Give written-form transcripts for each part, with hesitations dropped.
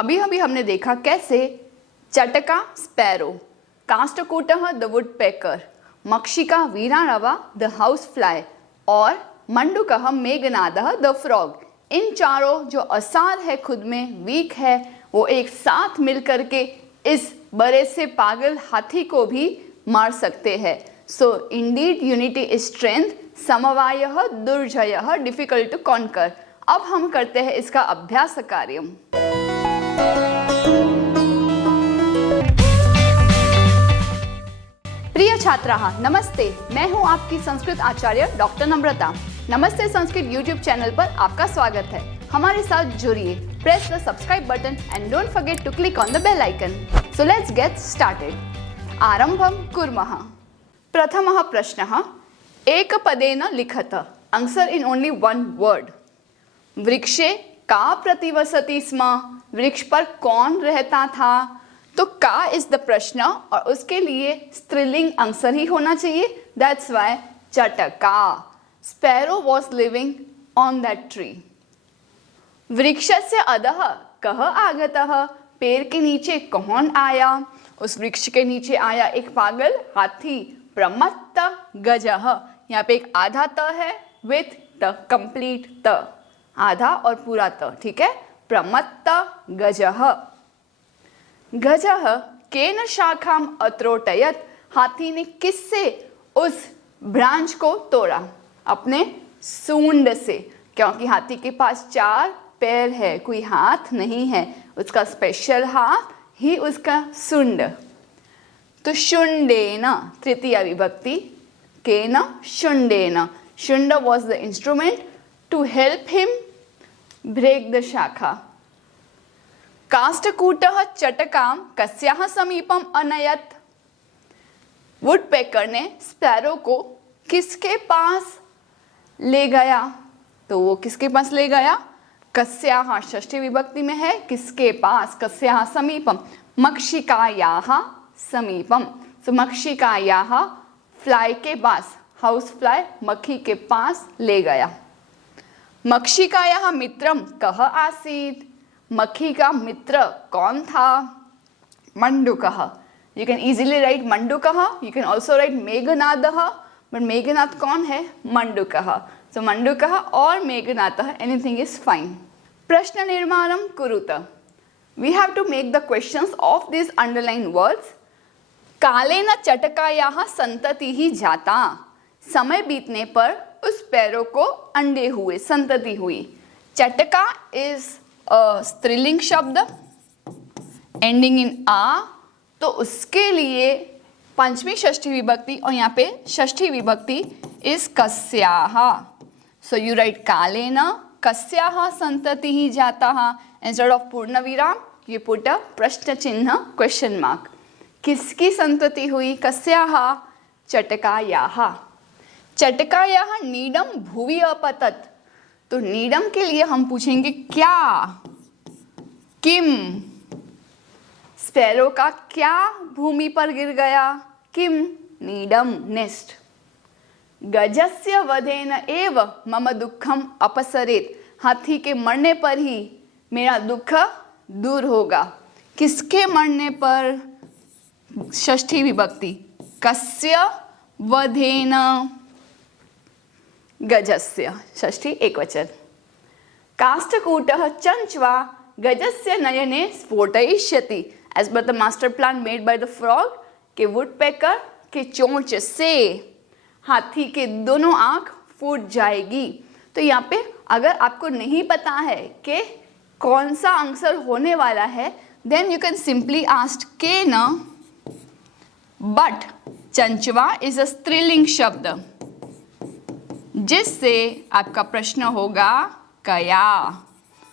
अभी अभी हमने देखा कैसे चटका स्पैरो, काष्ठकूटः द वुडपेकर, मक्षिका वीरारवा द हाउस फ्लाई और मंडूकः मेघनादः द फ्रॉग, इन चारों जो असार है, खुद में वीक है, वो एक साथ मिलकर के इस बड़े से पागल हाथी को भी मार सकते हैं। So indeed unity is strength, समवायः दुर्जयः डिफिकल्ट टू कॉन्कर। अब हम करते हैं इसका अभ्यास कार्यम। प्रिय छात्राः, नमस्ते। मैं हूं आपकी संस्कृत आचार्य डॉक्टर नम्रता। नमस्ते संस्कृत यूट्यूब चैनल पर आपका स्वागत है। हमारे साथ जुड़िए। Press the subscribe button and don't forget to click on the bell icon. So let's get started. आरंभं कुर्मः। प्रथमः प्रश्नः, एकपदेन लिखत। Answer in only one word. वृक्षे का प्रतिवसति स्म, वृक्ष पर कौन रहता था? तो का इज द प्रश्न और उसके लिए स्त्रीलिंग आंसर ही होना चाहिए। दैट्स वाई चटका। Sparrow was living on that tree. वृक्षस्य अधः कः आगतः, पेड़ के नीचे कौन आया? उस वृक्ष के नीचे आया एक पागल हाथी। प्रमत्त गजः, यहाँ पे एक आधा त है विथ द कंप्लीट त, आधा और पूरा त, ठीक है। प्रमत्त गजः। गजः केन शाखाम अत्रोटयत, हाथी ने किससे उस ब्रांच को तोड़ा? अपने सूंड से, क्योंकि हाथी के पास 4 पैर है, कोई हाथ नहीं है। उसका स्पेशल हाथ ही उसका सूंड। तो शुंडेन, तृतीय विभक्ति, केन शुंडेन। शुंड was the instrument to help him break the शाखा। काष्ठकूटः चटकां कस्याः समीपम अनयत, वुडपेकर ने स्पैरो को किसके पास ले गया? तो वो किसके पास ले गया? कस्याः षष्ठी विभक्ति में है, किसके पास? कस्याः समीपम, मक्षिकायाः समीपम। तो मक्षिकायाः फ्लाई के पास, हाउस फ्लाई मक्खी के पास ले गया। मक्षिकायाः मित्रम कः आसीत्, मक्खी का मित्र कौन था? मंडूकः। यू कैन इजीली राइट मंडूकः, यू कैन ऑल्सो राइट मेघनादः, बट मेघनाद कौन है? मंडूकः। सो मंडूकः और मेघनादः, एनीथिंग इज फाइन। प्रश्न निर्माणं कुरुत। We have to make the questions of this underline words. कालेन चटकायाः संततिः जाता, समय बीतने पर उस पैरों को अंडे हुए, संतति हुई। चटका इज स्त्रीलिंग शब्द एंडिंग इन आ, तो उसके लिए पंचमी षष्ठी विभक्ति और यहाँ पे षष्ठी विभक्ति इज कस्याः। सो यू राइट कालेन कस्याः संततिः जातः, इंस्टेड ऑफ पूर्ण विराम यू पुट अ प्रश्न चिन्ह, क्वेश्चन मार्क। किसकी संतति हुई? कस्याः? चटकायाः। चटकायाः नीडम भुवि अपतत, तो नीडम के लिए हम पूछेंगे क्या? किम, स्पैरो का क्या भूमि पर गिर गया? किम नीडम, नेस्ट। गजस्य वधेन एव मम दुखम अपसरेत, हाथी के मरने पर ही मेरा दुख दूर होगा। किसके मरने पर? षष्ठी विभक्ति, कस्य वधेन, गजस्य, षष्ठी एकवचन। काष्ठकूटः चंच्वा गजस्य नयने स्फोटयिष्यति, as per the master plan made by the frog, के वुडपेकर के चोंच से हाथी के दोनों आंख फूट जाएगी। तो यहाँ पे अगर आपको नहीं पता है कि कौन सा आंसर होने वाला है, then you can simply ask के न, बट चंचवा इज अ स्त्रीलिंग शब्द, जिससे आपका प्रश्न होगा कया।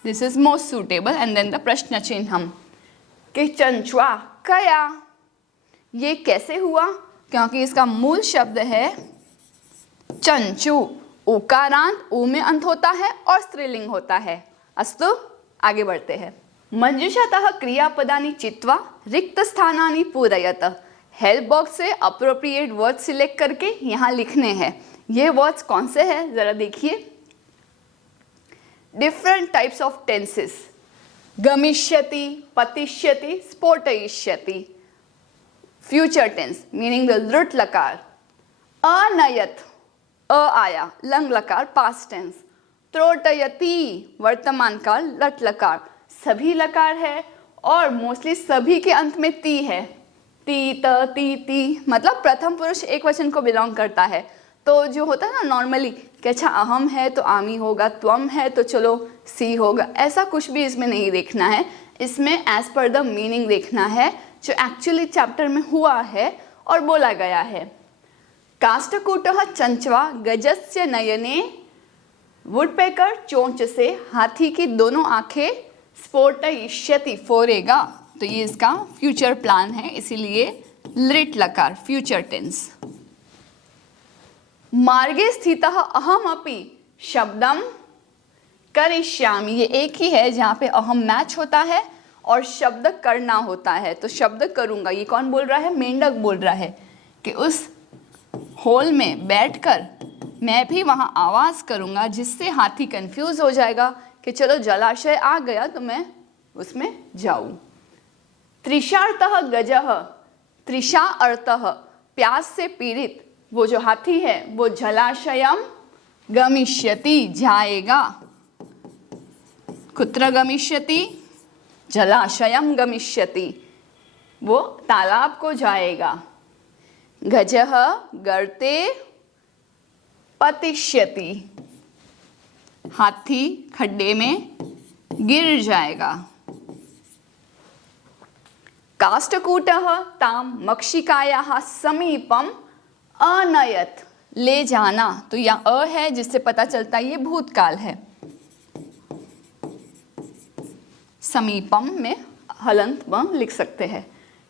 This is most suitable and then the प्रश्न चिन्ह कि चंचवा कया, ये कैसे हुआ? क्योंकि इसका मूल शब्द है चंचू, उकारांत ऊ में अंत होता है और स्त्रीलिंग होता है। अस्तु, आगे बढ़ते हैं। मंजुषातः क्रियापदानि चित्वा रिक्त स्थानानि पूरयत, हेल्प बॉक्स से अप्रोप्रिएट वर्ड सिलेक्ट करके यहाँ लिखने हैं। ये वर्ड्स कौन से हैं जरा देखिए। डिफरेंट टाइप्स ऑफ टेंसेस, गमिष्यति, पतिष्यति, स्फोटयिष्यति। फ्यूचर टेंस मीनिंग द लृट लकार। अनयत, अ आया, लंग लकार पास्ट टेंस। त्रोटयति वर्तमान काल लट लकार। सभी लकार है और मोस्टली सभी के अंत में ती है। ती, त, ती, ती मतलब प्रथम पुरुष एक वचन को बिलोंग करता है। तो जो होता है ना नॉर्मली कि अच्छा अहम है तो आमी होगा, त्वम है तो चलो सी होगा, ऐसा कुछ भी इसमें नहीं देखना है। इसमें एज पर द मीनिंग देखना है जो एक्चुअली चैप्टर में हुआ है और बोला गया है। काष्ठकूटः चंचवा गजस्य नयने, वुडपेकर चोंच से हाथी की दोनों आंखें स्फोटयिष्यति फोड़ेगा। तो ये इसका फ्यूचर प्लान है, इसीलिए लिट लकार फ्यूचर टेंस। मार्गे स्थितः अहमपि शब्दम करिष्यामि, ये एक ही है जहाँ पे अहम मैच होता है और शब्द करना होता है। तो शब्द करूँगा, ये कौन बोल रहा है? मेंढक बोल रहा है कि उस होल में बैठकर मैं भी वहाँ आवाज़ करूँगा जिससे हाथी कंफ्यूज हो जाएगा कि चलो जलाशय आ गया तो मैं उसमें जाऊँ। तृषार्तः गजः, तृषा अर्थः प्यास से पीड़ित वो जो हाथी है वो जलाशयम गमिष्यति जाएगा। कुत्र गमिष्यति? जलाशयम गमिष्यति, वो तालाब को जाएगा। गजः गर्ते पतिष्यति, हाथी खड्डे में गिर जाएगा। काष्ठकूटः ताम मक्षिकायाः समीपम अनयत, ले जाना। तो यहाँ अ है जिससे पता चलता है ये भूतकाल है। समीपम में हलंत ब लिख सकते हैं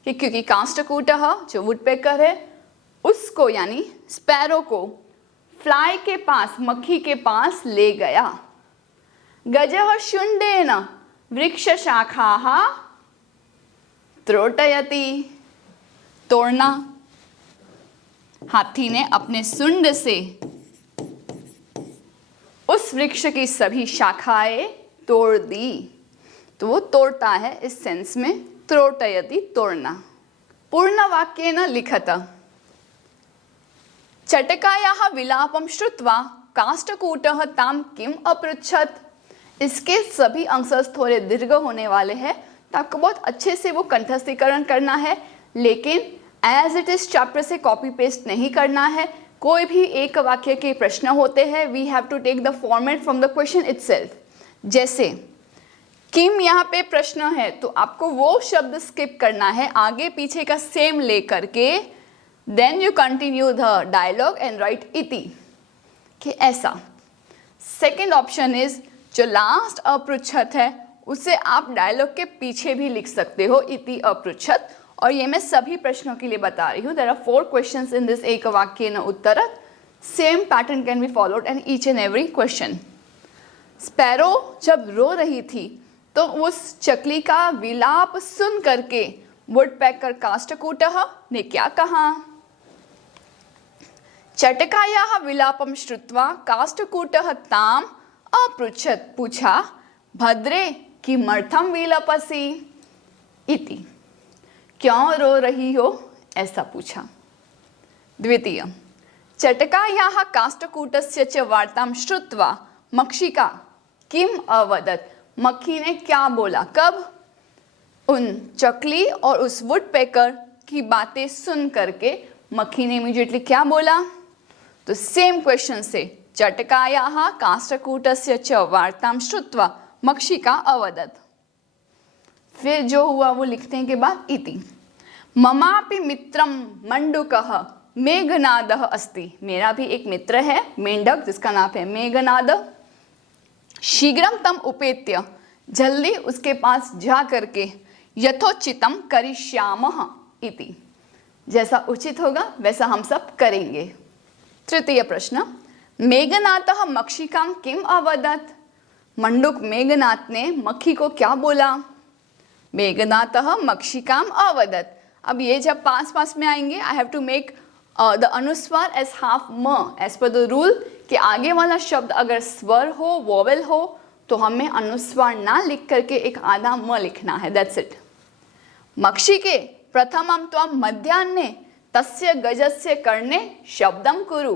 कि क्योंकि काष्ठकूटः जो वुडपेकर है उसको यानी स्पैरो को फ्लाई के पास, मक्खी के पास ले गया। गजः शुंडेन वृक्ष शाखाः त्रोटयति, तोड़ना। हाथी ने अपने सुंड से उस वृक्ष की सभी शाखाएं तोड़ दी। तो वो तोड़ता है इस सेंस में, त्रोटयति तोड़ना। पूर्ण वाक्येन लिखत। चटकायाः विलापं श्रुत्वा काष्ठकूटः ताम किम अपृच्छत। इसके सभी अंशज थोड़े दीर्घ होने वाले हैं तो आपको बहुत अच्छे से वो कंठस्थीकरण करना है, लेकिन एज इट इज चैप्टर से कॉपी पेस्ट नहीं करना है। कोई भी एक वाक्य के प्रश्न होते हैं, we have to take the format from the question itself. जैसे किम यहाँ पे प्रश्न है तो आपको वो शब्द स्किप करना है, आगे पीछे का सेम ले करके then you continue the dialogue and write इति, कि ऐसा। सेकेंड ऑप्शन इज जो लास्ट अपृच्छत है उसे आप डायलॉग के पीछे भी लिख सकते हो, इति अपृच्छत। और ये मैं सभी प्रश्नों के लिए बता रही हूँ। There are 4 questions in this एक वाक्येन उत्तरत। Same pattern can be followed and each and every question. Sparrow जब रो रही थी तो उस चकली का विलाप सुन करके वुडपेकर काष्ठकूटः ने क्या कहा? चटकायाः विलापं श्रुत्वा काष्ठकूटः ताम अपृच्छत, पूछा भद्रे किमर्थं विलपसि इति, क्यों रो रही हो, ऐसा पूछा। द्वितीय, चटकायाः काष्ठकूटस्य च वार्तां श्रुत्वा मक्षिका किम अवदत्, मक्खी ने क्या बोला, कब? उन चकली और उस वुडपेकर की बातें सुन करके मक्खी ने इमीडिएटली क्या बोला? तो सेम क्वेश्चन से चटकायाः काष्ठकूटस्य च वार्तां श्रुत्वा मक्षिका अवदत्। फिर जो हुआ वो लिखने के बाद इति। ममापि मित्रम मंडूकः मेघनादः अस्ति, मेरा भी एक मित्र है मेंढक जिसका नाम है मेघनाद। शीघ्रम तम उपेत्य, जल्दी उसके पास जा करके यथोचितम करिष्यामः इति, जैसा उचित होगा वैसा हम सब करेंगे। तृतीय प्रश्न, मेघनादः मक्षिकां किम अवदत्, मंडूक मेघनाद ने मक्खी को क्या बोला? मेघनादः मक्षिकां अवदत्। अब ये जब पास पास में आएंगे I have to make the अनुस्वार एज हाफ म एज पर द रूल, कि आगे वाला शब्द अगर स्वर हो, वोवेल हो, तो हमें अनुस्वार ना लिख करके एक आधा म लिखना है, दैट्स इट। मक्षिके प्रथमं त्वं मध्याह्ने तस्य गजस्य कर्णे शब्दम कुरु।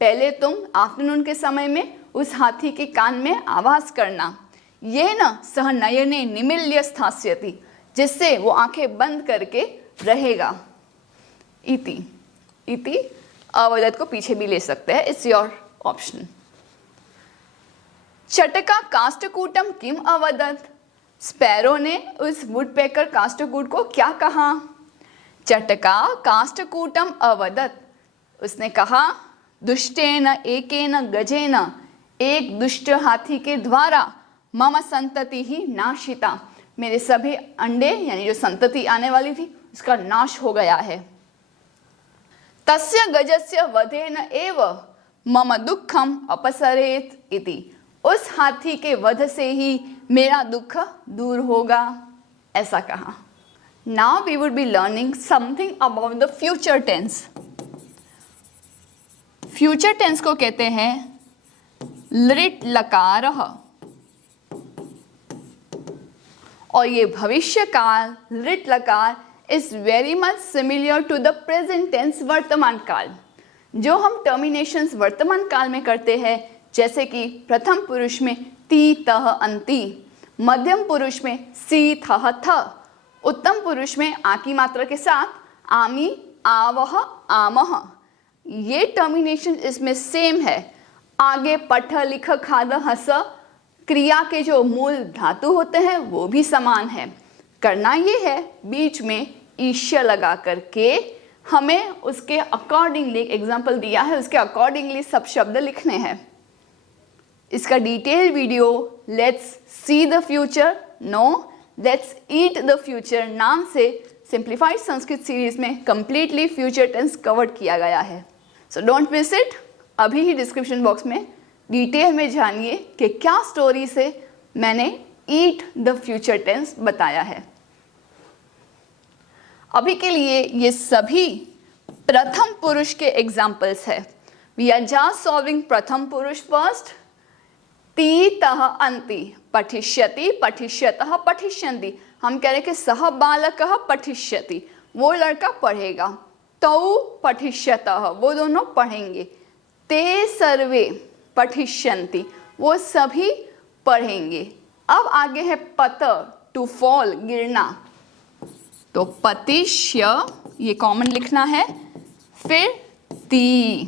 पहले तुम आफ्टरनून के समय में उस हाथी के कान में आवाज करना। ये न सह नयने निमील्य स्थास्यति, जिससे वो आंखें बंद करके रहेगा। इति इति अवदत को पीछे भी ले सकते हैं, इट्स योर ऑप्शन। चटका काष्ठकूटम किम अवदत। स्पैरो ने उस वुडपेकर काष्ठकूट को क्या कहा? चटका काष्ठकूटम अवदत, उसने कहा दुष्टेन एकेन गजेन, एक दुष्ट हाथी के द्वारा मम संतति ही नाशिता, मेरे सभी अंडे यानी जो संतति आने वाली थी उसका नाश हो गया है। तस्य गजस्य वधेन एव मम दुखम अपसरेत इति, उस हाथी के वध से ही मेरा दुख दूर होगा, ऐसा कहा। Now we would be learning something about the future tense. Future tense को कहते हैं लृट लकारः, और ये भविष्य काल लृट लकार is very much similar to the present tense वर्तमान काल। जो हम टर्मिनेशंस वर्तमान काल में करते हैं, जैसे कि प्रथम पुरुष में ती तह अंति, मध्यम पुरुष में सी थह थ, उत्तम पुरुष में आ की मात्रा के साथ आमी आवह आमह, ये टर्मिनेशन इसमें सेम है। आगे पठ लिख खाद हस क्रिया के जो मूल धातु होते हैं वो भी समान है। करना ये है बीच में ईश्य लगा करके हमें उसके अकॉर्डिंगली, एग्जाम्पल दिया है उसके अकॉर्डिंगली सब शब्द लिखने हैं। इसका detail video let's see the future, no let's eat the future नाम से सिंप्लीफाइड संस्कृत सीरीज में कंप्लीटली फ्यूचर टेंस कवर किया गया है। So don't miss it. अभी ही डिस्क्रिप्शन बॉक्स में डिटेल में जानिए कि क्या स्टोरी से मैंने ईट द फ्यूचर टेंस बताया है। अभी के लिए ये सभी प्रथम पुरुष के एग्जाम्पल्स है। वी आर जस्ट सॉल्विंग प्रथम पुरुष फर्स्ट। ती तह अंति, पठिष्यति पठिष्यतः पठिष्यन्ति, हम कह रहे कि सह बालकः पठिष्यति, वो लड़का पढ़ेगा। तौ पठिष्यतः, वो दोनों पढ़ेंगे। ते सर्वे पठिष्यन्ति, वो सभी पढ़ेंगे। अब आगे है पत, टू फॉल, गिरना। तो पतिष्य ये कॉमन लिखना है, फिर ती,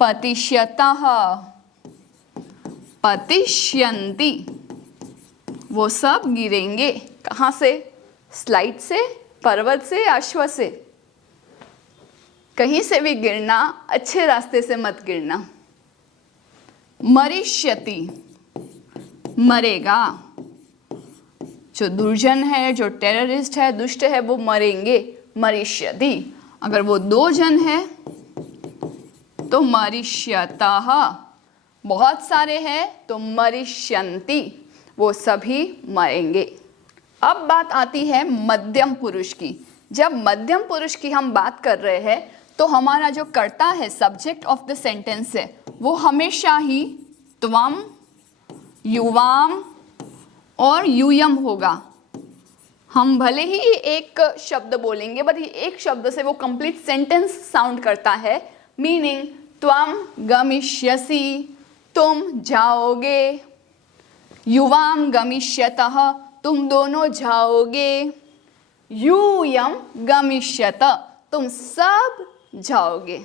पतिष्यतः, पतिष्यन्ति, वो सब गिरेंगे। कहाँ से? स्लाइड से, पर्वत से, अश्व से, कहीं से भी गिरना, अच्छे रास्ते से मत गिरना। मरिष्यति, मरेगा। जो दुर्जन है, जो टेररिस्ट है, दुष्ट है, वो मरेंगे, मरिष्यति। अगर वो दो जन है तो मरिष्यतः, बहुत सारे हैं तो मरिष्यन्ति, वो सभी मरेंगे। अब बात आती है मध्यम पुरुष की। जब मध्यम पुरुष की हम बात कर रहे हैं तो हमारा जो कर्ता है, सब्जेक्ट ऑफ द सेंटेंस है, वो हमेशा ही त्वम, युवाम और यूयम होगा। हम भले ही एक शब्द बोलेंगे बट ये एक शब्द से वो कंप्लीट सेंटेंस साउंड करता है। मीनिंग त्वम गमिष्यसि, तुम जाओगे। युवाम गमिष्यतः, तुम दोनों जाओगे। यूयम गमिष्यत, तुम सब जाओगे।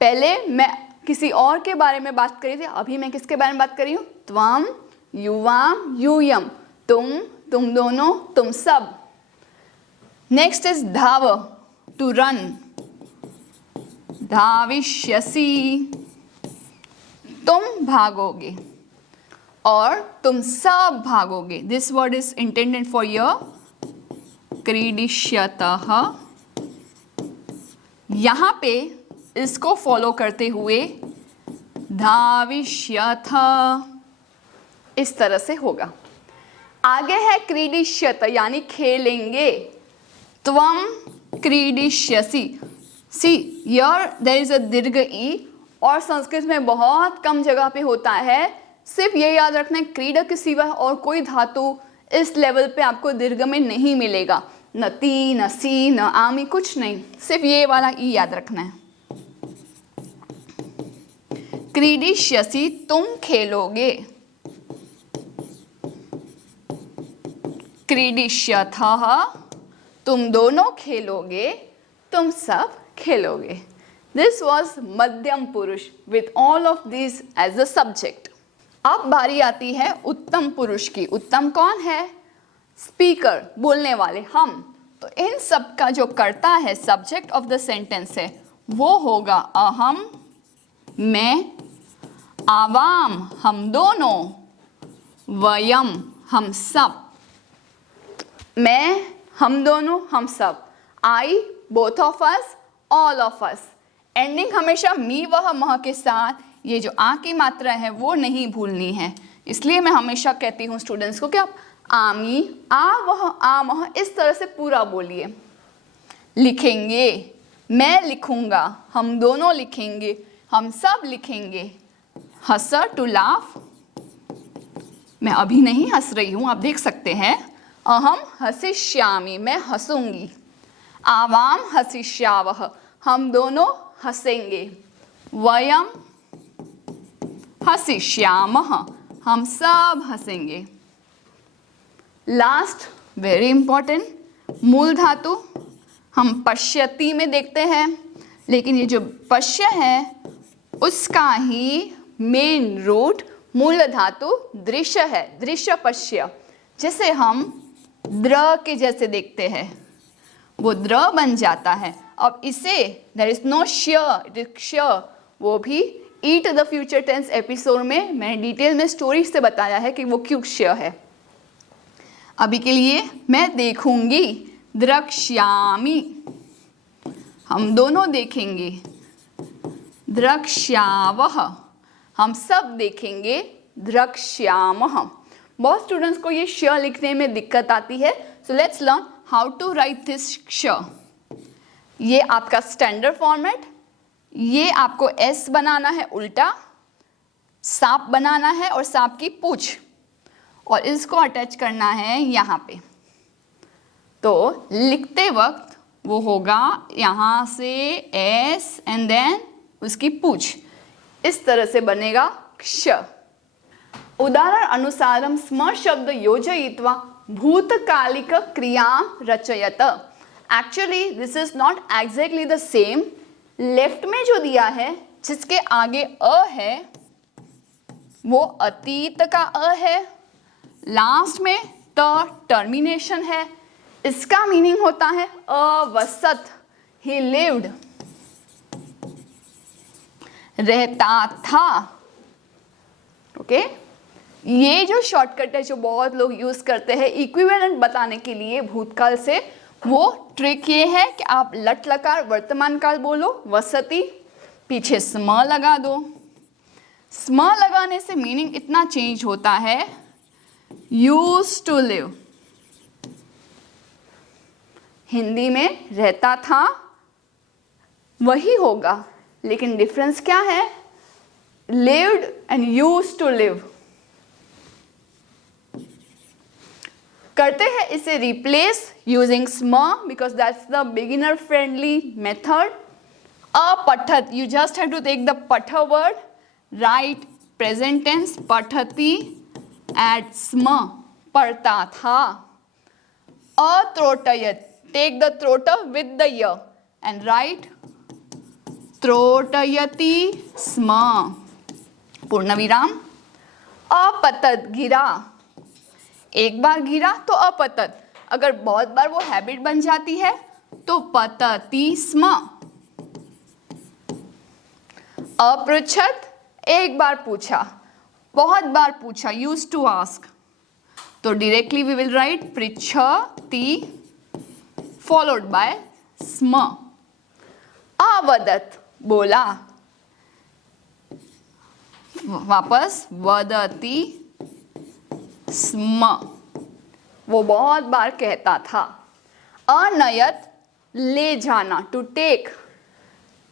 पहले मैं किसी और के बारे में बात करी थी, अभी मैं किसके बारे में बात कर रही हूँ? त्वम, युवाम, यूयम, तुम दोनों, तुम सब। नेक्स्ट इज धाव, टू रन। धाविष्यसि, तुम भागोगे और तुम सब भागोगे। This word is intended for your क्रीडिष्यतः। यहाँ पे इसको फॉलो करते हुए धाविष्यथ, इस तरह से होगा। आगे है क्रीडिष्यत यानी खेलेंगे। त्वम क्रीडिष्यसि, see here there is a दीर्घ ई, और संस्कृत में बहुत कम जगह पे होता है सिर्फ ये याद रखना है, क्रीडा के सिवा और कोई धातु इस लेवल पे आपको दीर्घ में नहीं मिलेगा। न ती, न सी, न आमी, कुछ नहीं, सिर्फ ये वाला ई याद रखना है। क्रीडिष्यसि, तुम खेलोगे। क्रीडिष्यथः, तुम दोनों खेलोगे, तुम सब खेलोगे। दिस वॉज मध्यम पुरुष with all of this as a subject. अब बारी आती है उत्तम पुरुष की। उत्तम कौन है? स्पीकर, बोलने वाले, हम। तो इन सब का जो करता है, सब्जेक्ट ऑफ द सेंटेंस है, वो होगा अहम, मैं, आवाम, हम दोनों, वयम, हम सब। मैं, हम दोनों, हम सब। I, both of us, all of us. Ending हमेशा मी, वह, मह के साथ ये जो आ की मात्रा है वो नहीं भूलनी है। इसलिए मैं हमेशा कहती हूँ स्टूडेंट्स को कि आप आमी, आ वह, आ मह इस तरह से पूरा बोलिए। लिखेंगे, मैं लिखूंगा, हम दोनों लिखेंगे, हम सब लिखेंगे। हंस, टू लाफ, मैं अभी नहीं हंस रही हूँ, आप देख सकते हैं। अहम हसिष्यामि, मैं हंसूंगी। आवाम हसिष्यावः, हम दोनों हंसेंगे। वयम हसिष्यामः, हम सब हंसेंगे। लास्ट, वेरी इंपॉर्टेंट, मूल धातु हम पश्यति में देखते हैं, लेकिन ये जो पश्य है उसका ही मेन रूट मूल धातु दृश्य है। दृश्य पश्य, जैसे हम द्र के जैसे देखते हैं, वो द्र बन जाता है। अब इसे देयर इज नो श्य, वो भी ई to the future tense episode में मैंने डिटेल में स्टोरी से बताया है कि वो क्यों श्य है। अभी के लिए मैं देखूंगी, द्रक्ष्यामि, हम दोनों देखेंगे। द्रक्ष्यावः, हम सब देखेंगे। द्रक्ष्यामः। बहुत स्टूडेंट्स को ये श लिखने में दिक्कत आती है, so let's learn how to write this श। ये आपका स्टैंडर्ड फॉर्मेट, ये आपको एस बनाना है उल्टा, सांप बनाना है और सांप की पूंछ, और इसको अटैच करना है यहाँ पे। तो लिखते वक्त वो होगा यहाँ से एस एंड देन उसकी पूंछ, इस तरह से बनेगा क्ष। उदाहरण अनुसारम स्म शब्द योजयित्वा भूतकालिक क्रियां रचयत। Actually this is not exactly the same. Left में जो दिया है जिसके आगे अ है वो अतीत का अ है, लास्ट में त टर्मिनेशन है, इसका मीनिंग होता है अवसत, ही लिव्ड, रहता था। ओके, ये जो शॉर्टकट है जो बहुत लोग यूज करते हैं इक्विवेलेंट बताने के लिए भूतकाल से, वो ट्रिक ये है कि आप लट लकार वर्तमान काल बोलो, वसति, पीछे स्म लगा दो। स्म लगाने से मीनिंग इतना चेंज होता है, यूज्ड टू लिव, हिंदी में रहता था वही होगा, लेकिन डिफरेंस क्या है? Lived and used to live. करते हैं इसे रिप्लेस यूजिंग स्म because that's the beginner friendly method. अपठत, you just have to take the patha word, write present tense पठति, add स्म, पढ़ता था। अत्रोटयत, take the trota with the y and write त्रोटयति स्म, पूर्ण विराम। अपतत, गिरा, एक बार गिरा तो अपतत, अगर बहुत बार वो हैबिट बन जाती है तो पतति स्म। अपृच्छत, एक बार पूछा, बहुत बार पूछा, यूज्ड टू आस्क, तो डायरेक्टली वी विल राइट पृच्छति फॉलोड बाय स्म। अवदत, बोला, वापस वदति स्म, वो बहुत बार कहता था। अनयत, ले जाना, टू टेक,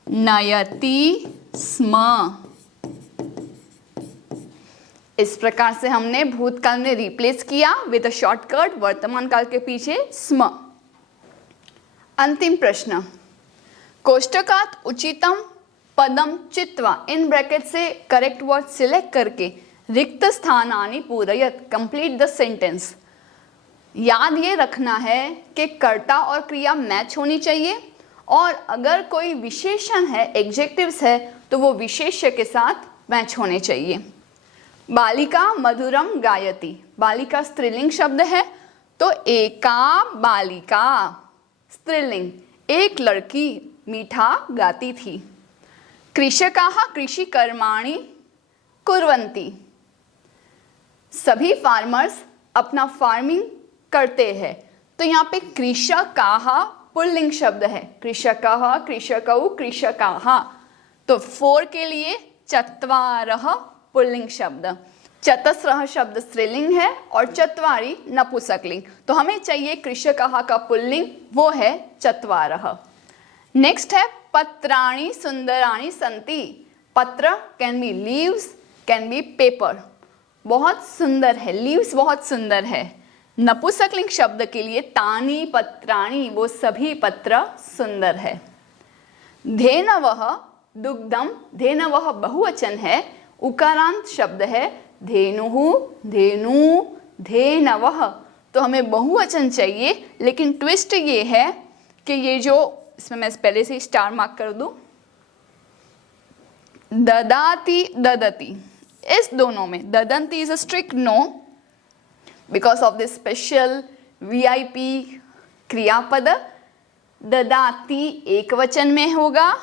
नयति स्म। इस प्रकार से हमने भूतकाल में रिप्लेस किया विद अ शॉर्टकट वर्तमान काल के पीछे स्म। अंतिम प्रश्न, कोष्टकात उचितम पदम चित्वा इन ब्रैकेट से करेक्ट वर्ड सिलेक्ट करके रिक्त स्थानानि पूरयत, कंप्लीट द सेंटेंस। याद ये रखना है कि कर्ता और क्रिया मैच होनी चाहिए और अगर कोई विशेषण है, एडजेक्टिव्स है, तो वो विशेष्य के साथ मैच होने चाहिए। बालिका मधुरम गायति, बालिका स्त्रीलिंग शब्द है तो एका बालिका स्त्रीलिंग, एक लड़की मीठा गाती थी। कृषकाः कृषि कर्माणि कुर्वन्ति, सभी फार्मर्स अपना फार्मिंग करते हैं। तो यहाँ पे कृषकाः पुल्लिंग शब्द है, कृषकाः कृषकौ कृषकाः। तो 4 के लिए चत्वारः पुल्लिंग शब्द, चतस्रः शब्द स्त्रीलिंग है और चत्वारि नपुंसकलिंग। तो हमें चाहिए कृषकाः का पुल्लिंग, वो है चत्वारः। नेक्स्ट है पत्राणि सुंदराणि सन्ति, पत्र can be leaves, can be paper, बहुत सुंदर है, लीव्स बहुत सुंदर है। नपुंसकलिंग शब्द के लिए तानि पत्राणि, वो सभी पत्र सुंदर है। धेनवः दुग्धम, धेनवः बहुवचन है, उकारांत शब्द है, धेनुः धेनु धेनवः, तो हमें बहुवचन चाहिए। लेकिन ट्विस्ट ये है कि ये जो, इसमें मैं पहले से स्टार मार्क कर दूं, ददाति ददति, इस दोनों में ददंती is a strict no because of this special VIP क्रियापद। ददाति एक वचन में होगा,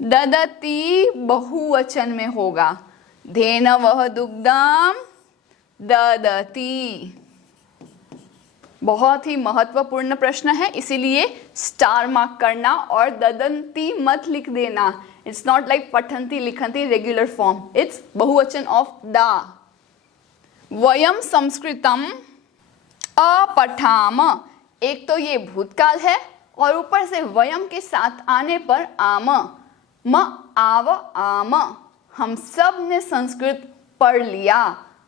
ददति बहुवचन में होगा। धेनवः दुग्धम ददति, बहुत ही महत्वपूर्ण प्रश्न है, इसीलिए स्टार मार्क करना और ददंती मत लिख देना। इट्स नॉट लाइक पठंती लिखंती रेगुलर फॉर्म, इट्स बहुवचन ऑफ दा। वयम संस्कृतम अपठाम, एक तो ये भूतकाल है और ऊपर से वयम के साथ आने पर आम, म आव आम, हम सब ने संस्कृत पढ़ लिया।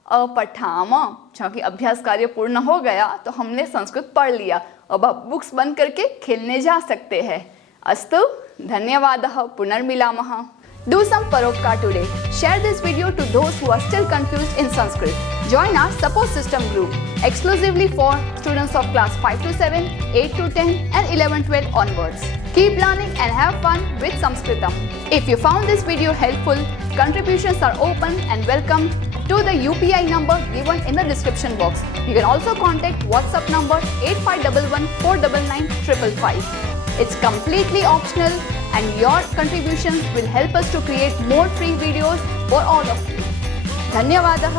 अपठाम, क्योंकि अभ्यास कार्य पूर्ण हो गया तो हमने संस्कृत पढ़ लिया, अब आप बुक्स बंद करके खेलने जा सकते हैं। अस्तु, धन्यवादः, पुनर्मिलामः। Do some paropkar today. Share this video to those who are still confused in Sanskrit. Join our support system group exclusively for students of class 5 to 7, 8 to 10 and 11-12 onwards. Keep learning and have fun with Sanskritam. If you found this video helpful, contributions are open and welcome to the UPI number given in the description box. You can also contact WhatsApp number 8511 499 555. It's completely optional and your contributions will help us to create more free videos for all of you. धन्यवादः।